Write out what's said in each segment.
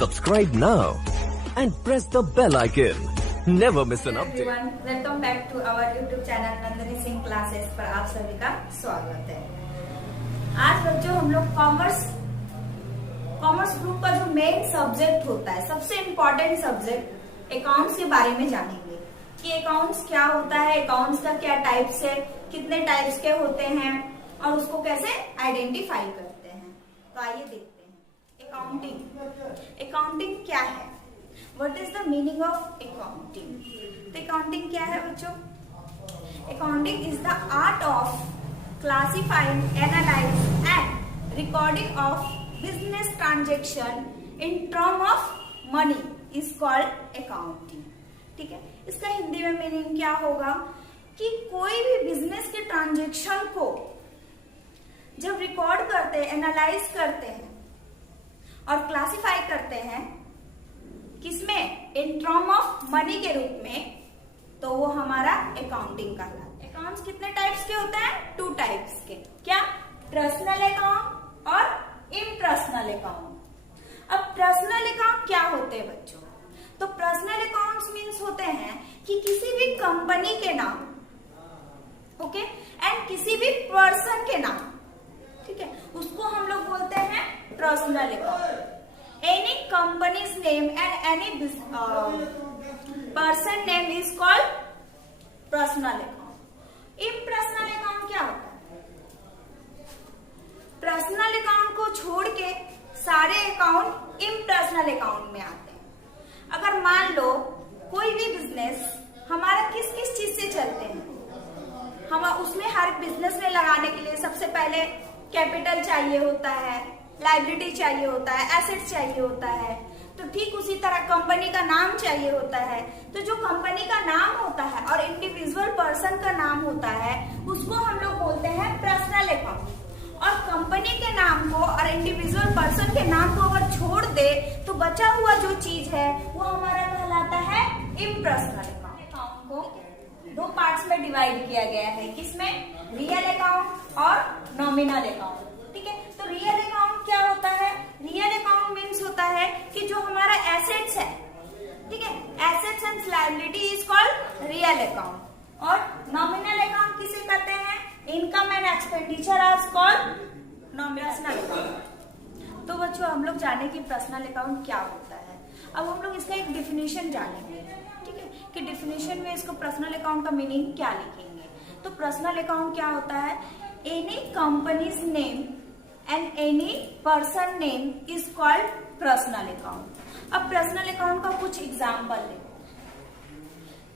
Subscribe now and press the bell icon. Never miss an update. everyone, welcome back to our YouTube channel Nandini Singh classes पर आप सभी का स्वागत है। आज बच्चों हम लोग कॉमर्स ग्रुप का जो मेन सब्जेक्ट होता है, सबसे इम्पोर्टेंट सब्जेक्ट अकाउंट्स के बारे में जानेंगे कि अकाउंट्स क्या होता है, अकाउंट्स का क्या टाइप्स है, कितने टाइप्स के होते हैं और उसको कैसे आइडेंटिफाई करते हैं। तो आइए देखते हैं अकाउंटिंग क्या है। What is the meaning of accounting? तो accounting क्या है बच्चों? Accounting is the art of classifying, analyze and recording of business transaction in term of money is called accounting. ठीक है, इसका हिंदी में मीनिंग क्या होगा कि कोई भी बिजनेस के ट्रांजेक्शन को जब रिकॉर्ड करते हैं, एनालाइज करते हैं और क्लासिफाई करते हैं किसमें, इन टर्म ऑफ मनी के रूप में, तो वो हमारा अकाउंटिंग कहलाता है। अकाउंट्स कितने टाइप्स के होते हैं? 2 टाइप्स के। क्या? पर्सनल अकाउंट और इम्पर्सनल अकाउंट। अब पर्सनल अकाउंट क्या होते हैं बच्चों? तो पर्सनल अकाउंट्स मीन्स होते हैं कि किसी भी कंपनी के नाम, ओके, एंड किसी भी पर्सन के नाम, ठीक है, उसको हम लोग बोलते हैं personal account. Any company's name and any person name is called personal account. Impersonal account क्या होता है? पर्सनल अकाउंट को छोड़ के सारे अकाउंट इम्पर्सनल अकाउंट में आते हैं। अगर मान लो कोई भी बिजनेस हमारा किस किस चीज से चलते हैं, हम उसमें हर बिजनेस में लगाने के लिए सबसे पहले कैपिटल चाहिए होता है, लाइबिलिटी चाहिए होता है, एसेट्स चाहिए होता है। तो ठीक उसी तरह कंपनी का नाम चाहिए होता है। तो जो कंपनी का नाम होता है और इंडिविजुअल पर्सन का नाम होता है उसको हम लोग बोलते हैं पर्सनल अकाउंट। और कंपनी के नाम को और इंडिविजुअल पर्सन के नाम को अगर छोड़ दे तो बचा हुआ जो चीज है वो हमारा कहलाता है इम्पर्सनल अकाउंट। अकाउंट को 2 पार्ट्स में डिवाइड किया गया है, किसमें? रियल अकाउंट और नॉमिनल अकाउंट। ठीक है, तो रियल अकाउंट क्या होता है? रियल अकाउंट मीन्स होता है कि जो हमारा एसेट्स है, ठीक है, assets and liability is called real account. और नॉमिनल अकाउंट किसे कहते हैं? Income and expenditure are called nominal account. तो बच्चों हम लोग जाने कि पर्सनल अकाउंट क्या होता है। अब हम लोग इसका एक डिफिनेशन जानेंगे, ठीक है, कि डिफिनेशन में इसको पर्सनल अकाउंट का मीनिंग क्या लिखेंगे। तो पर्सनल अकाउंट क्या होता है? Any companies name and any person name is called personal account. अब पर्सनल अकाउंट का कुछ एग्जाम्पल ले।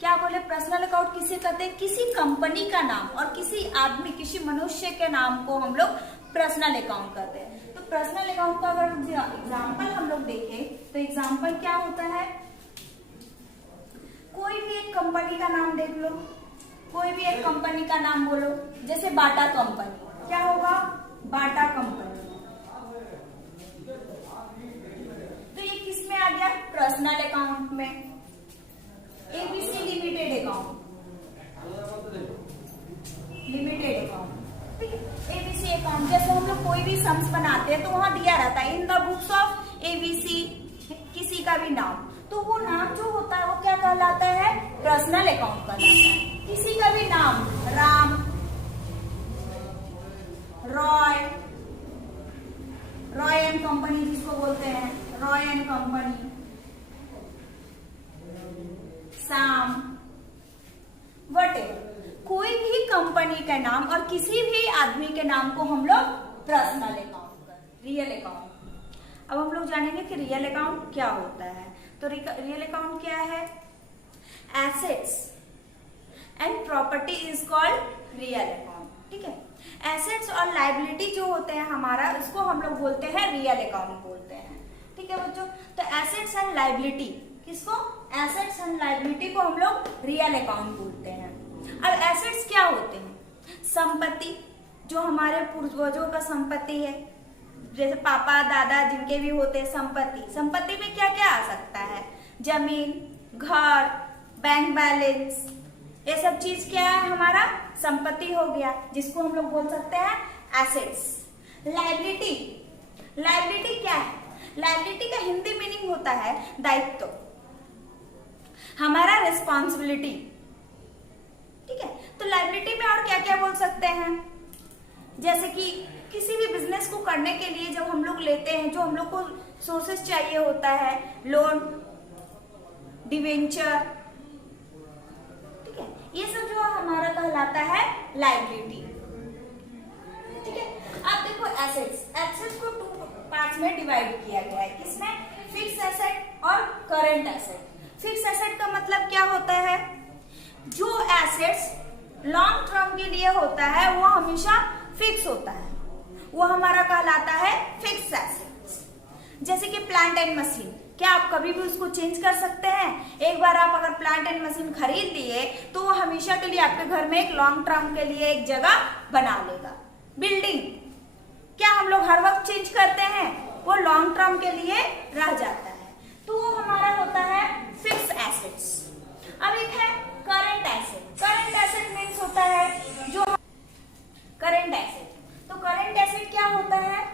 क्या बोले? पर्सनल अकाउंट किसे कहते हैं? किसी कंपनी का नाम और किसी आदमी, किसी मनुष्य के नाम को हम लोग पर्सनल अकाउंट कहते हैं। तो पर्सनल अकाउंट का अगर एग्जाम्पल हम लोग देखें तो एग्जाम्पल क्या होता है? कोई भी एक कंपनी का नाम देख लो, कोई भी एक कंपनी का नाम बोलो, जैसे बाटा कंपनी। क्या होगा? Bata company. तो ये किस में आ गया? पर्सनल अकाउंट में। एबीसी लिमिटेड अकाउंट, ठीक है, एबीसी अकाउंट। जैसे हम लोग कोई भी सम्स बनाते हैं तो वहां दिया रहता है in the books of ABC, किसी का भी नाम, तो वो नाम जो होता है वो क्या कहलाता है? पर्सनल अकाउंट कहलाता है। किसी का भी नाम, राम, रॉय एंड कंपनी जिसको बोलते हैं, रॉय एंड कंपनी, साम, वटेवर, कोई भी कंपनी का नाम और किसी भी आदमी के नाम को हम लोग पर्सनल अकाउंट करते, रियल अकाउंट। अब हम लोग जानेंगे कि रियल अकाउंट क्या होता है। तो रियल अकाउंट क्या है? Assets and property is called real account. ठीक है, एसेट्स और लायबिलिटी जो होते हैं हमारा, उसको हम लोग बोलते हैं रियल अकाउंट बोलते हैं। ठीक है बच्चों, तो एसेट्स एंड लायबिलिटी किसको? एसेट्स एंड लायबिलिटी को हम लोग रियल अकाउंट बोलते हैं। अब एसेट्स क्या होते हैं? संपत्ति, जो हमारे पूर्वजों का संपत्ति है, जैसे पापा दादा जिनके भी होते हैं संपत्ति। संपत्ति में क्या क्या आ सकता है? जमीन, घर, बैंक बैलेंस, ये सब चीज क्या है? हमारा संपत्ति हो गया, जिसको हम लोग बोल सकते हैं एसेट्स। लायबिलिटी क्या है? लायबिलिटी का हिंदी मीनिंग होता होता है दायित्व, हमारा रिस्पॉन्सिबिलिटी। ठीक है, तो लायबिलिटी में और क्या क्या बोल सकते हैं, जैसे कि किसी भी बिजनेस को करने के लिए जब हम लोग लेते हैं, जो हम लोग को सोर्सेस चाहिए होता है, लोन, डिवेंचर, ठीक है, ये सब जो हमारा कहलाता है लायबिलिटी। ठीक है, अब देखो एसेट्स को 2 पार्ट्स में डिवाइड किया गया है, किसमें, फिक्स एसेट और करंट एसेट। फिक्स एसेट का मतलब क्या होता है, जो एसेट्स लॉन्ग टर्म के लिए होता है वो हमेशा फिक्स होता है, वो हमारा कहलाता है फिक्स एसेट्स। जैसे कि प्लांट एंड मशीन, क्या आप कभी भी उसको चेंज कर सकते हैं? एक बार आप अगर प्लांट एंड मशीन खरीद लिए तो वो हमेशा के लिए आपके घर में एक लॉन्ग टर्म के लिए एक जगह बना लेगा। बिल्डिंग, क्या हम लोग हर वक्त चेंज करते हैं? वो लॉन्ग टर्म के लिए रह जाता है, तो वो हमारा होता है फिक्स एसेट्स। अब एक है current asset. Current asset means होता है जो करंट एसेट, तो करंट एसेट क्या होता है,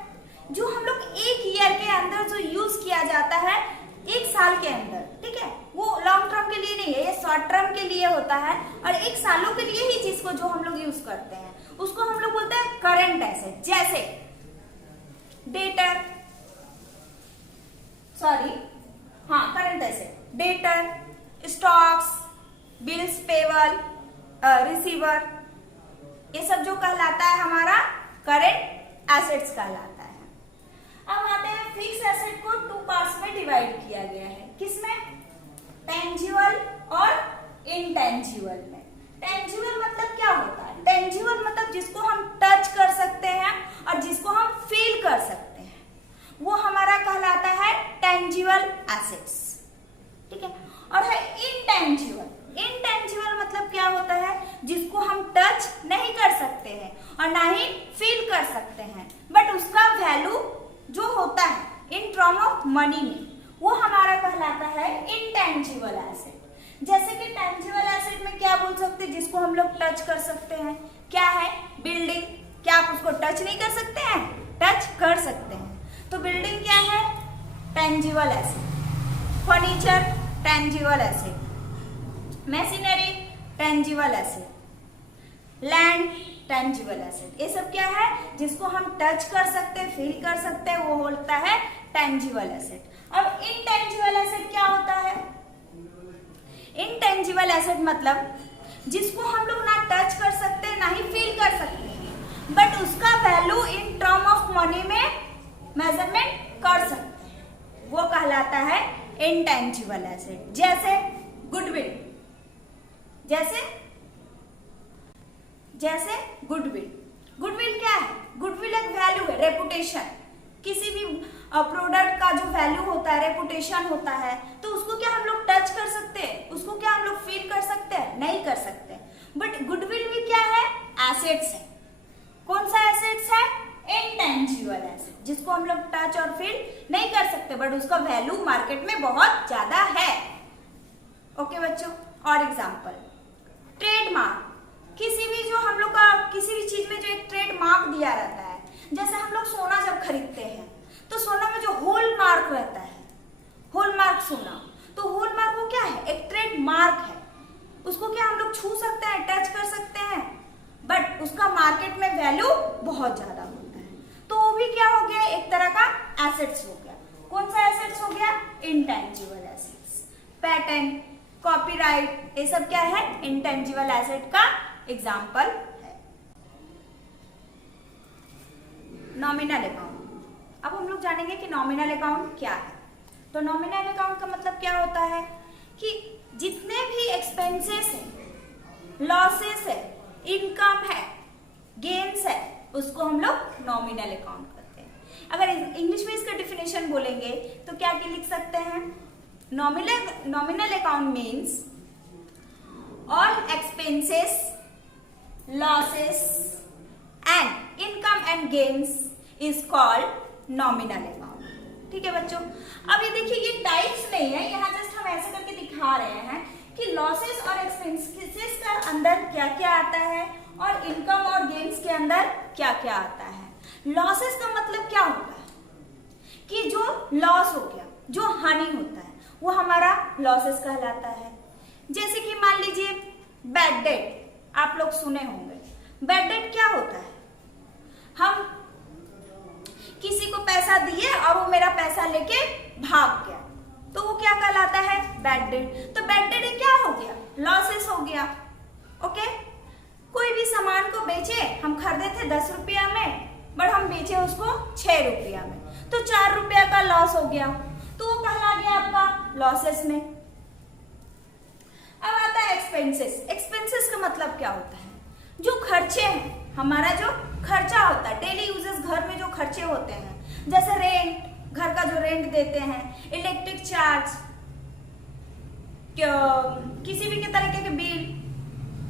जो हम लोग एक ईयर के अंदर जो यूज किया जाता है, एक साल के अंदर, ठीक है, वो लॉन्ग टर्म के लिए नहीं है, ये शॉर्ट टर्म के लिए होता है, और एक सालों के लिए ही चीज को जो हम लोग यूज करते हैं उसको हम लोग बोलते हैं करंट एसेट। जैसे current asset, debtor, stocks, bills payable, receiver, ये सब जो कहलाता है हमारा करंट एसेट्स कहलाता है। अब आते हैं फिक्स एसेट को 2 पार्ट्स में डिवाइड किया गया है, किसमें, टेंजिबल और इनटेंजिबल में। टेंजिबल मतलब क्या होता है, टेंजिबल मतलब जिसको हम टच कर सकते हैं और जिसको हम फील कर सकते हैं, वो हमारा कहलाता है टेंजिबल एसेट्स। ठीक है, और है इनटेंजिबल। इनटेंजिबल मतलब क्या होता है, जिसको हम टच नहीं कर सकते हैं और ना ही फील कर सकते हैं, बट उसका वैल्यू जो होता है इन टर्म ऑफ मनी में, वो हमारा कहलाता है इनटेंजिबल एसेट। जैसे कि टेंजिबल एसेट में क्या बोल सकते हैं, जिसको हम लोग टच कर सकते हैं, क्या है, बिल्डिंग। क्या आप उसको टच नहीं कर सकते हैं? टच कर सकते हैं, तो बिल्डिंग क्या है, tangible asset. Furniture, tangible asset. Machinery, tangible asset. Land, tangible asset. ये सब क्या है, जिसको हम टच कर सकते हैं, फील कर सकते हैं, वो होता है टेंजिबल एसेट। अब इनटेंजिबल एसेट क्या होता है, इनटेंजिबल एसेट मतलब जिसको हम लोग ना टच कर सकते हैं ना ही फील कर सकते हैं, बट उसका value in term of money में मेजरमेंट कर सकते हैं, वो कहलाता है इनटेंजिबल एसेट। जैसे गुडविल, जैसे गुडविल। गुडविल क्या है, गुडविल एक वैल्यू है, रेपुटेशन। किसी भी प्रोडक्ट का जो वैल्यू होता है, रेपुटेशन होता है, तो उसको क्या हम लोग टच कर सकते हैं, उसको क्या हम लोग फील कर सकते हैं? नहीं कर सकते। बट गुडविल भी क्या है, एसेट्स है। कौन सा एसेट्स है, इनटेंजिबल एसेट, जिसको हम लोग टच और फील नहीं कर सकते, बट उसका वैल्यू मार्केट में बहुत ज्यादा है। ओके बच्चों, और एग्जाम्पल, ट्रेडमार्क। किसी भी जो हम लोग का किसी भी चीज में जो एक ट्रेडमार्क दिया रहता है, जैसे हम लोग सोना जब खरीदते हैं तो सोना में जो होल मार्क रहता है, होल मार्क सोना, तो होल मार्क वो क्या है, एक ट्रेड मार्क है। उसको क्या हम लोग छू सकते हैं, टच कर सकते हैं, बट उसका मार्केट में वैल्यू बहुत ज्यादा होता है, तो वो भी क्या हो गया, एक तरह का एसेट्स हो गया। कौन सा एसेट्स हो गया, इनटेंजिबल एसेट्स। पैटेंट, कॉपीराइट, ये सब क्या है, इनटेंजिबल एसेट का एग्जाम्पल है। Nominal account. अब हम लोग जानेंगे कि नॉमिनल अकाउंट क्या है। तो नॉमिनल अकाउंट का मतलब क्या होता है कि जितने भी एक्सपेंसेस है, लॉसेस है, इनकम है, गेन्स है, उसको हम लोग नॉमिनल अकाउंट करते हैं। अगर इंग्लिश में इसका डिफिनेशन बोलेंगे तो क्या लिख सकते हैं, nominal account means all expenses, losses and income and gains is called nominal account. ठीक है बच्चों, अब ये देखिए ये टाइप्स नहीं है, यहाँ जस्ट हम ऐसे करके दिखा रहे हैं कि लॉसेस और एक्सपेंसेस का अंदर क्या क्या आता है और इनकम और गेन्स के अंदर क्या क्या आता है। लॉसेस का मतलब क्या होता है कि जो लॉस हो गया, जो हानि होता है वो हमारा लॉसेस कहलाता है। जैसे कि मान लीजिए बैड डेट, आप लोग सुने होंगे। बैड डेट क्या होता है? हम किसी को पैसा दिए और वो मेरा पैसा लेके भाग गया, तो वो क्या कहलाता है? Bad date. तो बैड डेट क्या हो गया? लॉसेस हो गया। ओके, कोई भी सामान को बेचे, हम खरीदे थे 10 रुपया में बट हम बेचे उसको 6 रुपया में, तो 4 रुपया का लॉस हो गया, तो वो कहला गया आपका लॉसेस में। अब आता है एक्सपेंसेस। एक्सपेंसेस का मतलब क्या होता है? जो खर्चे हैं, हमारा जो खर्चा होता है, डेली यूजेस, घर में जो खर्चे होते हैं, जैसे रेंट, घर का जो रेंट देते हैं, इलेक्ट्रिक चार्ज, किसी भी के तरीके के bill,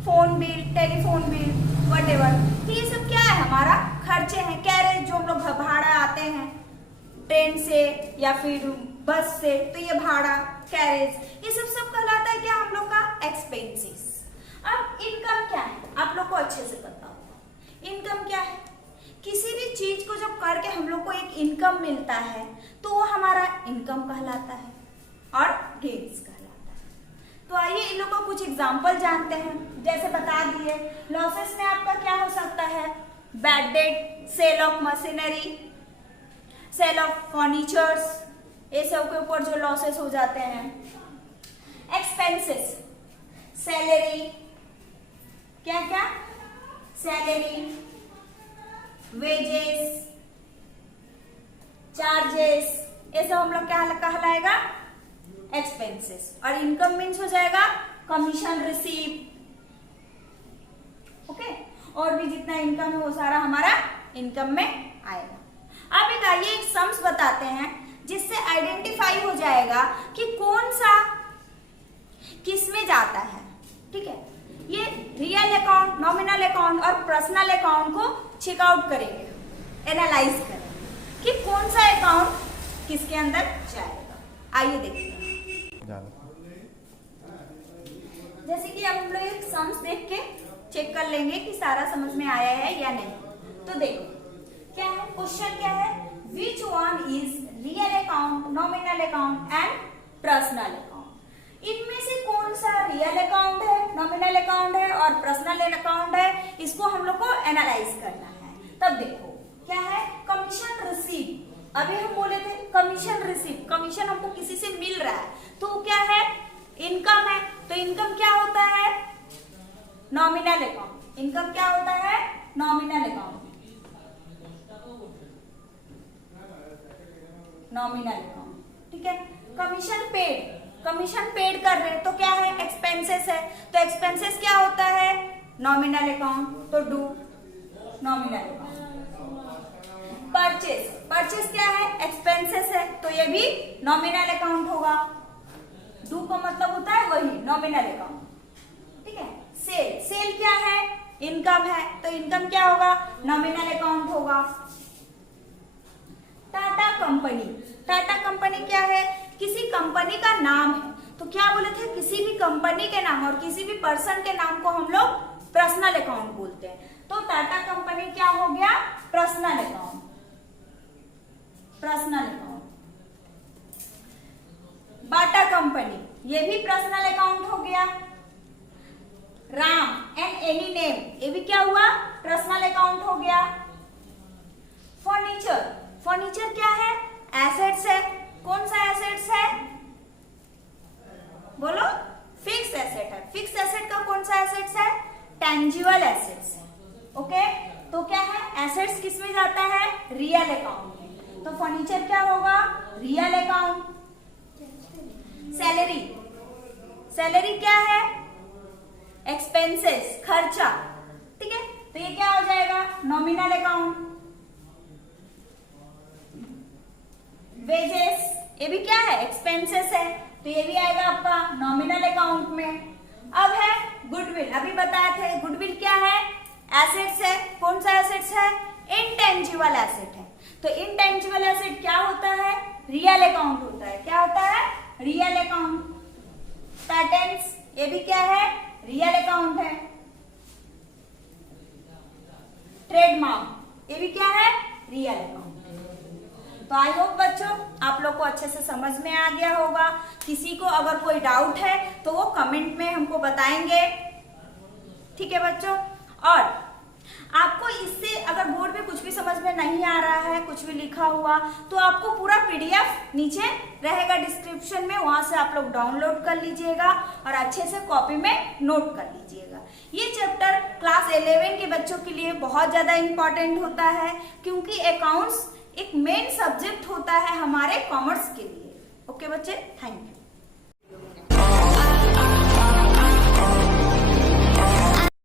phone bill, telephone bill, whatever, तो ये सब क्या है? हमारा खर्चे हैं। कैरेज, जो हम लोग भाड़ा आते हैं ट्रेन से या फिर बस से, तो ये भाड़ा, कैरेज, ये सब कहलाता है क्या? हम लोग का एक्सपेंसेस। अब इनकम क्या है? आप लोग को अच्छे से पता होगा इनकम क्या है। किसी भी चीज को जब करके हम लोग को एक इनकम मिलता है तो वो हमारा इनकम कहलाता है और गेन्स कहलाता है। तो आइए इन लोगों को कुछ एग्जांपल जानते हैं। जैसे बता दिए, लॉसेस में आपका क्या हो सकता है? Bad debt, sale of machinery, sale of furnitures, ये सब के ऊपर जो लॉसेस हो जाते हैं। एक्सपेंसेस, सैलरी, क्या क्या? सैलरी, वेजेस, चार्जेस, ये सब हम लोग क्या कहलाएगा? एक्सपेंसेस। और इनकम मीन्स हो जाएगा कमीशन रिसीव। ओके, और भी जितना इनकम है वो सारा हमारा इनकम में आएगा। अब एक आइए एक सम्स बताते हैं जिससे आइडेंटिफाई हो जाएगा कि कौन सा किस में जाता है। ठीक है, ये रियल अकाउंट, नॉमिनल अकाउंट और पर्सनल अकाउंट को चेकआउट करेंगे, एनालाइज करेंगे कि कौन सा अकाउंट किसके अंदर जाएगा। आइए देखते हैं। जैसे कि अब हम लोग एक सम्स देख के चेक कर लेंगे कि सारा समझ में आया है या नहीं। तो देखो क्या है, क्वेश्चन क्या है? Which one is real account, nominal account and personal account? इनमें से कौन सा रियल अकाउंट है, नॉमिनल अकाउंट है और पर्सनल अकाउंट है, इसको हम लोग को एनालाइज करना है। तब देखो क्या है, कमीशन रिसीव। अभी हम बोले थे कमीशन रिसीव, कमीशन हमको किसी से मिल रहा है तो क्या है? इनकम है। तो इनकम क्या होता है? Nominal account. इनकम क्या होता है? Nominal account, nominal account. ठीक है, कमीशन पेड, कमीशन पेड कर रहे हैं तो क्या है? एक्सपेंसेस है। तो एक्सपेंसेस क्या होता है? नॉमिनल अकाउंट, तो do nominal account. Purchase, purchase क्या है? एक्सपेंसेस है, तो ये भी नॉमिनल अकाउंट होगा। डू का मतलब होता है वही नॉमिनल अकाउंट। ठीक है, सेल, सेल क्या है? इनकम है, तो इनकम क्या होगा? नॉमिनल अकाउंट होगा। टाटा कंपनी, टाटा कंपनी क्या है? किसी कंपनी का नाम है। तो क्या बोले थे? किसी भी कंपनी के नाम और किसी भी पर्सन के नाम को हम लोग पर्सनल अकाउंट बोलते हैं। तो टाटा कंपनी क्या हो गया? Personal account, personal account. Bata company, ये भी पर्सनल अकाउंट हो गया। राम एंड एनी नेम, ये भी क्या हुआ? पर्सनल अकाउंट हो गया। फर्नीचर, फर्नीचर क्या है? एसेट्स है। कौन सा एसेट्स है? बोलो, फिक्स एसेट है। फिक्स एसेट का कौन सा एसेट्स है? टेंजिबल एसेट्स है। ओके, तो क्या है? एसेट्स किस में जाता है? रियल अकाउंट में। तो फर्नीचर क्या होगा? Real account. सैलरी, सैलरी क्या है? एक्सपेंसेस, खर्चा। ठीक है, तो ये क्या हो जाएगा? Nominal account. वेजेस, ये भी क्या है? एक्सपेंसेस है, तो ये भी आएगा आपका नॉमिनल अकाउंट में। अब है गुडविल, अभी बताए थे गुडविल क्या है? एसेट्स है। कौन सा एसेट्स है? इनटेंजिबल एसेट है। तो इनटेंजिबल एसेट क्या होता है? रियल अकाउंट होता है। क्या होता है? Real account. पैटेंट्स, ये भी क्या है? रियल अकाउंट है। ट्रेडमार्क, ये भी क्या है? Real account. तो आई होप बच्चों आप लोग को अच्छे से समझ में आ गया होगा। किसी को अगर कोई डाउट है तो वो कमेंट में हमको बताएंगे, ठीक है बच्चों। और आपको इससे अगर बोर्ड पे कुछ भी समझ में नहीं आ रहा है, कुछ भी लिखा हुआ, तो आपको पूरा पीडीएफ नीचे रहेगा डिस्क्रिप्शन में, वहां से आप लोग डाउनलोड कर लीजिएगा और अच्छे से कॉपी में नोट कर लीजिएगा। ये चैप्टर क्लास 11 के बच्चों के लिए बहुत ज्यादा इंपॉर्टेंट होता है, क्योंकि अकाउंट्स एक मेन सब्जेक्ट होता है हमारे कॉमर्स के लिए। ओके बच्चे, थैंक यू।